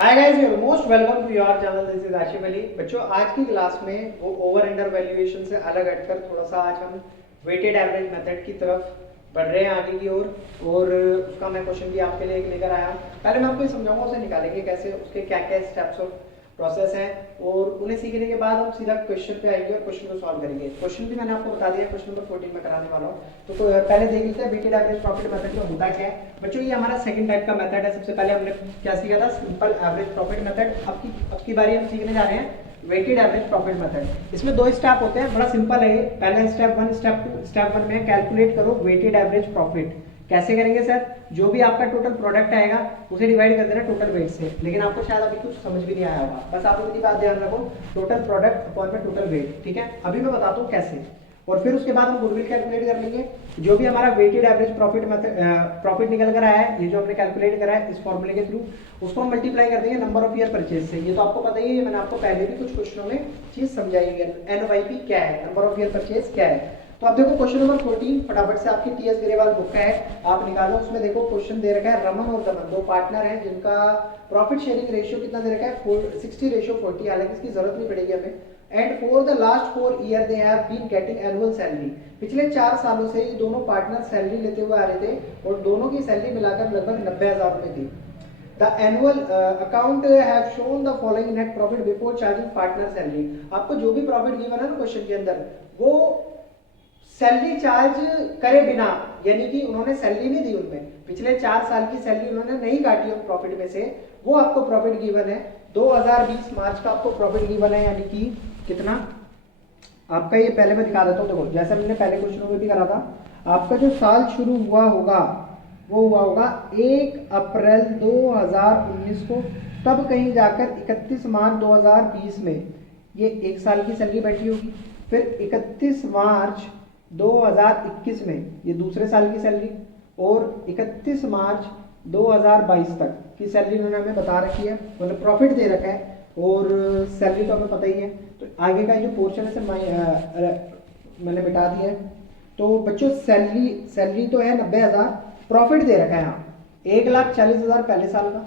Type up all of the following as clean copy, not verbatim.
Hi guys, you are most welcome to your channel. This is Ashif Ali. बच्चों, आज की class में वो ओवर अंडर वैल्यूएशन से अलग हटकर थोड़ा सा आज हम वेटेड एवरेज मेथड की तरफ बढ़ रहे हैं आगे की ओर। और उसका मैं क्वेश्चन भी आपके लिए एक लेकर आया हूँ। पहले मैं आपको ये समझाऊंगा उसे निकालेंगे कैसे, उसके क्या क्या स्टेप्स और प्रोसेस है, और उन्हें सीखने के बाद हम सीधा क्वेश्चन पे आएंगे और क्वेश्चन को सॉल्व करेंगे। क्वेश्चन भी मैंने आपको बता दिया, क्वेश्चन नंबर 14 में कराने वाला हूँ। तो पहले देख लेते हैं वेटेड एवरेज प्रॉफिट मेथड में होता क्या है। बच्चों, ये हमारा सेकंड टाइप का मेथड है। सबसे पहले हमने क्या सीखा था, सिंपल एवरेज प्रॉफिट मेथड। अब की बारी हम सीखने जा रहे हैं वेटेड एवरेज प्रॉफिट मेथड। इसमें दो स्टेप होते हैं, बड़ा सिंपल है। पहला step one, step two. Step one में कैलकुलेट करो वेटेड एवरेज प्रॉफिट। कैसे करेंगे सर? जो भी आपका टोटल प्रोडक्ट आएगा उसे डिवाइड कर देना टोटल वेट से। लेकिन आपको शायद अभी कुछ समझ भी नहीं आया होगा, बस आप इतनी बात ध्यान रखो, टोटल प्रोडक्ट अपॉन में टोटल वेट। ठीक है, अभी मैं बताता हूँ कैसे। और फिर उसके बाद हम गुडविल कैलकुलेट कर लेंगे। जो भी हमारा वेटेड एवरेज प्रॉफिट प्रॉफिट निकल कर आया है, ये जो हमने कैलकुलेट करा है इस फॉर्मूले के थ्रू, उसको हम मल्टीप्लाई कर देंगे नंबर ऑफ ईयर परचेज से। ये तो आपको पता ही है, मैंने आपको पहले भी कुछ क्वेश्चनों में चीज समझाई है। एनवाईपी क्या है, नंबर ऑफ ईयर परचेज क्या है। तो आप देखो क्वेश्चन नंबर 14 फटाफट से आपकी टीएस ग्रेवाल बुक का है, आप निकालो। उसमें देखो क्वेश्चन दे रखा है, रमन और दमन दो पार्टनर हैं जिनका प्रॉफिट शेयरिंग रेशियो कितना दे रखा है, 60:40। हालांकि इसकी जरूरत नहीं पड़ेगी हमें। And for the last 4 year they have been getting annual salary. पिछले 4 सालों से ये दोनों पार्टनर सैलरी लेते हुए आ रहे थे और दोनों की सैलरी मिलाकर लगभग 90,000 रुपए थी। The annual account have shown the following net profit before charging partner salary। आपको जो भी प्रॉफिट गिवन है ना क्वेश्चन के अंदर, वो सैलरी चार्ज करे बिना, यानी कि उन्होंने सैलरी नहीं दी, उनमें पिछले 4 साल की सैलरी उन्होंने नहीं काटी उन प्रॉफिट में से, वो आपको प्रॉफिट गिवन है। 2020 मार्च का आपको प्रॉफिट गिवन है, यानी कि कितना आपका, ये पहले मैं दिखा देता हूँ। देखो, जैसे मैंने पहले क्वेश्चनों में भी करा था, आपका जो साल शुरू हुआ होगा वो हुआ होगा 1 अप्रैल 2019 को, तब कहीं जाकर 31 मार्च 2020 में ये एक साल की सैलरी बैठी होगी। फिर 31 मार्च 2021 में ये दूसरे साल की सैलरी, और 31 मार्च 2022 तक की सैलरी उन्होंने हमें बता रखी है, मतलब प्रॉफिट दे रखा है। और सैलरी तो हमें पता ही है। तो आगे का जो पोर्शन है मैंने मिटा दिया है। तो बच्चों, सैलरी तो है 90,000, प्रॉफिट दे रखा है यहाँ 1,40,000 पहले साल का।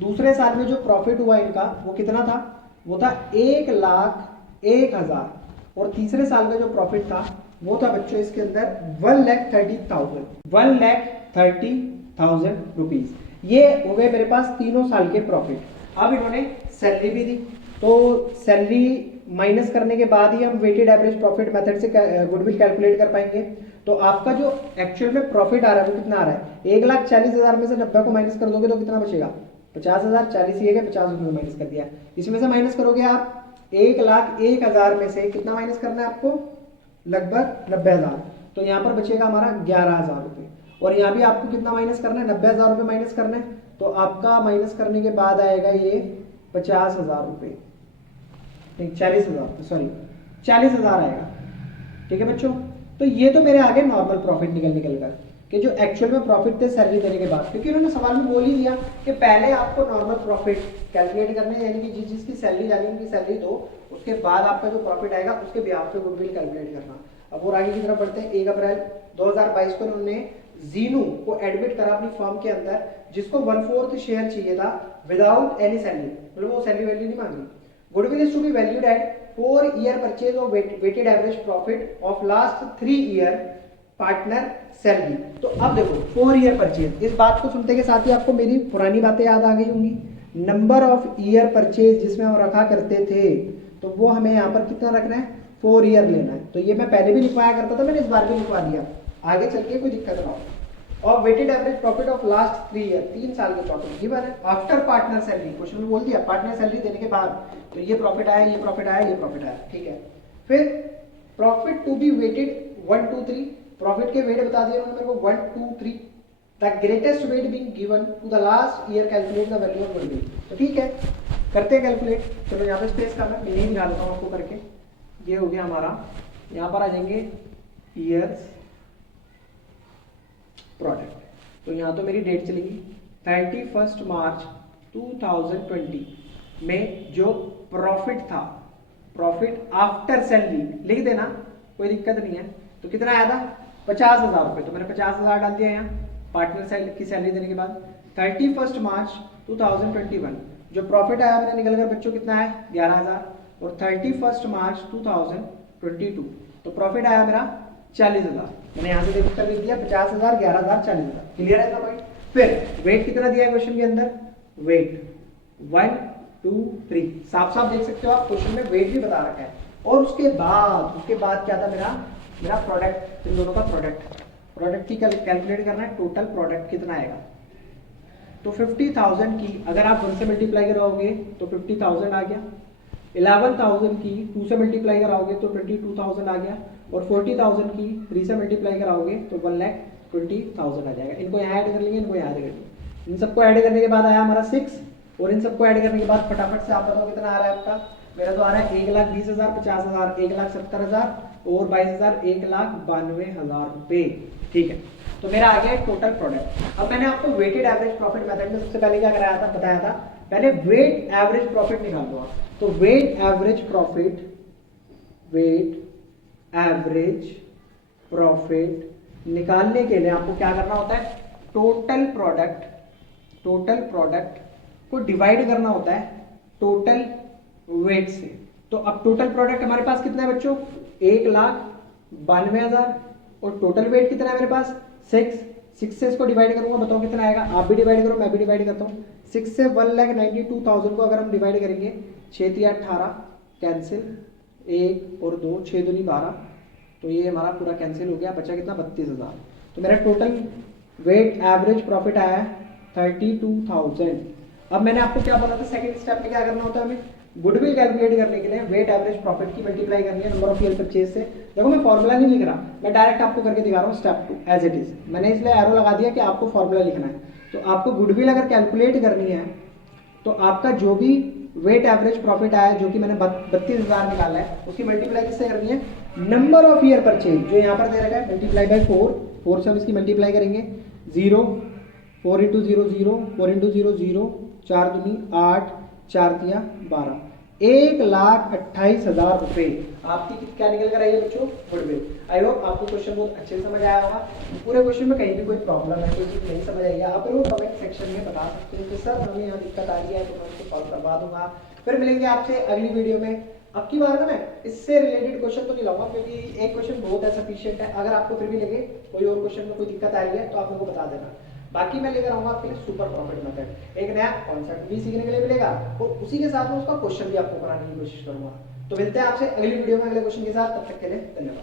दूसरे साल में जो प्रॉफिट हुआ इनका वो कितना था, वो था 1,01,000। और तीसरे साल में जो प्रॉफिट था वो था बच्चों इसके अंदर 1,30,000 रुपीज। ये हो गए मेरे पास तीनों साल के प्रॉफिट। अब इन्होंने सैलरी भी दी, तो सैलरी माइनस करने के बाद ही हम वेटेड एवरेज प्रॉफिट मेथड से गुडविल कैलकुलेट कर पाएंगे। तो आपका जो एक्चुअल में प्रॉफिट आ रहा है वो कितना आ रहा है, 1,40,000 में से 90 को माइनस कर दोगे तो कितना बचेगा, 50,000। 40 ही है, 50 उसमें माइनस कर दिया। इसमें से माइनस करोगे आप 1,01,000 में से कितना माइनस करना है आपको, लगभग 90,000। तो यहाँ पर बचेगा हमारा 11,000 रुपये। और यहाँ भी आपको कितना माइनस करना है, 90,000 रुपये माइनस करना है। तो आपका माइनस करने के बाद आएगा ये 50,000 रुपये, नहीं 40,000, सॉरी 40,000 आएगा। ठीक है बच्चों, तो ये तो मेरे आगे नॉर्मल प्रॉफिट निकल कर कि जो एक्चुअल में प्रॉफिट थे सैलरी देने के बाद, क्योंकि उन्होंने सवाल में बोल ही दिया कि पहले आपको नॉर्मल प्रॉफिट कैलकुलेट करना है, यानी कि जिस जिसकी सैलरी जानी उनकी सैलरी दो, उसके बाद आपका जो प्रॉफिट आएगा उसके बिहाफ पे गुडविल कैलकुलेट करना। अब वो आगे की तरफ बढ़ते हैं। 1 अप्रैल 2022 को उन्होंने जीनू को एडमिट करा अपनी फर्म के अंदर, जिसको 1/4 शेयर चाहिए था विदाउट एनी सैलरी, मतलब वो सैलरी वैल्यू नहीं मांगी। Goodwill is to be valued at 4 year purchase of weighted average profit of last 3 year partner salary. तो अब देखो 4 ईयर परचेज, इस बात को सुनते के साथ ही आपको मेरी पुरानी बातें याद आ गई होंगी। नंबर ऑफ ईयर परचेज जिसमें हम रखा करते थे, तो वो हमें यहाँ पर कितना रखना है, 4 ईयर लेना है। तो ये मैं पहले भी लिखवाया करता था, मैंने इस बार भी लिखवा दिया, आगे चल के कोई दिक्कत ना हो। और weighted average profit of last 3 year, 3 साल के प्रॉफिट गिवन है आफ्टर पार्टनर सैलरी। क्वेश्चन में बोल दिया पार्टनर सैलरी देने के बाद, तो ये प्रॉफिट आया, ये प्रॉफिट आया, ये प्रॉफिट आया। ठीक है, फिर प्रॉफिट टू बी वेटेड 1 2 3, प्रॉफिट के वेट बता दिए उन्होंने मेरे को 1 2 3। The greatest weight being given to the last year calculate the value of goodwill. तो ठीक है, करते हैं कैलकुलेट। चलो यहाँ पे स्पेस का मैं मीनिंग निकाल देता हूँ आपको करके। ये हो गया हमारा, यहाँ पर आ जाएंगे ईयर्स प्रोडक्ट। तो यहाँ तो मेरी डेट चलेगी 31 मार्च 2020 में जो प्रॉफिट था, प्रॉफिट आफ्टर सैलरी लिख देना, कोई दिक्कत नहीं है। तो कितना आया था, 50,000 रुपये। तो मैंने 50,000 डाल दिया यहाँ पार्टनर की सैलरी देने के बाद। 31 मार्च 2021 जो प्रॉफिट आया मेरा निकल कर बच्चों कितना है 11,000, और 31 मार्च 2022 तो प्रॉफिट आया मेरा 40,000। मैंने यहाँ से देखो कर दिया 50,000, 11,000, 40,000। क्लियर है इतना पॉइंट। फिर वेट कितना दिया है क्वेश्चन के अंदर, वेट 1 2 3, साफ साफ देख सकते हो आप क्वेश्चन में वेट भी बता रखा है। और उसके बाद क्या था मेरा प्रोडक्ट, इन दोनों का प्रोडक्ट की कैलकुलेट करना है, टोटल प्रोडक्ट कितना आएगा। तो 50,000 की अगर आप 1 से मल्टीप्लाई कराओगे तो 50,000 आ गया, 11,000 की 2 से मल्टीप्लाई कराओगे तो 22,000 आ गया, और 40,000 की 3 से मल्टीप्लाई कराओगे तो 1,20,000 आ जाएगा। इनको यहाँ ऐड कर लेंगे, इनको यहाँ ऐड कर लेंगे। इन सबको ऐड करने के बाद आया हमारा 6, और इन सबको ऐड करने के बाद फटाफट से आप बताओ कितना आ रहा है आपका। मेरा तो आ रहा है 1,20,000, 50,000, 1,70,000 और 22,000, 1,92,000 रुपए। ठीक है, तो मेरा आ गया टोटल प्रोडक्ट। अब मैंने आपको वेटेड एवरेज प्रॉफिट मेथड में सबसे पहले क्या कराया था, बताया था पहले वेट एवरेज प्रॉफिट निकाल दो आप। तो वेट एवरेज प्रॉफिट निकालने के लिए आपको क्या करना होता है, टोटल प्रोडक्ट को डिवाइड करना होता है टोटल वेट से। तो अब टोटल प्रोडक्ट हमारे पास कितना है बच्चों, 1,92,000, और टोटल वेट कितना है मेरे पास 6 से इसको डिवाइड करूंगा, बताओ कितना आएगा। आप भी डिवाइड करो, मैं भी डिवाइड करता हूँ। 6 से 1,92,000 को अगर हम डिवाइड करेंगे, 6 3 18 कैंसिल, 1 और 2 6 दूनी 12, तो ये हमारा पूरा कैंसिल हो गया, बचा कितना 32,000। तो मेरा टोटल वेट एवरेज प्रॉफिट आया है 32,000। अब मैंने आपको क्या बोला था, सेकंड स्टेप में क्या करना होता है, हमें गुडविल कैलकुलेट करने के लिए वेट एवरेज प्रॉफिट की मल्टीप्लाई करनी है नंबर ऑफ ईयर परचेज से। देखो मैं फॉर्मूला नहीं लिख रहा, मैं डायरेक्ट आपको करके दिखा रहा हूँ स्टेप 2 एज इट इज। मैंने इसलिए एरो लगा दिया कि आपको फॉर्मूला लिखना है। तो आपको गुडविल अगर कैलकुलेट करनी है तो आपका जो भी वेट एवरेज प्रॉफिट आया, जो कि मैंने 32,000 निकाला है, उसकी मल्टीप्लाई किससे करनी है, नंबर ऑफ ईयर परचेज जो यहाँ पर दे रखा है, मल्टीप्लाई बाय 4 से हम इसकी मल्टीप्लाई करेंगे। 0 4 × 0 0, 4 × 0 0, 4 दूनी 8, 4 तिया 12, 1,28,000 रुपए आपकी क्या निकल कर आई है बच्चों, गुडविल। आई होप आपको क्वेश्चन बहुत अच्छे से समझ आया होगा। पूरे क्वेश्चन में कहीं भी कोई प्रॉब्लम है, कोई चीज नहीं समझ आई है, आप लोग कमेंट सेक्शन में बता सकते हो कि सर हमें यहाँ दिक्कत आ रही है, तो मैं उसको सॉल्व करवा दूंगा। फिर मिलेंगे आपसे अगली वीडियो में। अब की बार ना मैं इससे रिलेटेड क्वेश्चन तो नहीं लाऊंगा, क्योंकि एक क्वेश्चन बहुत है सफिशिएंट है। अगर आपको फिर भी लगे कोई और क्वेश्चन में कोई दिक्कत आ रही है तो आप मेरे को बता देना। बाकी मैं लेकर आऊंगा आपके लिए सुपर प्रॉफिट मेथड, एक नया कॉन्सेप्ट भी सीखने के लिए मिलेगा, और उसी के साथ में उसका क्वेश्चन भी आपको कराने की कोशिश करूंगा। तो मिलते हैं आपसे अगली वीडियो में अगले क्वेश्चन के साथ, तब तक के लिए धन्यवाद।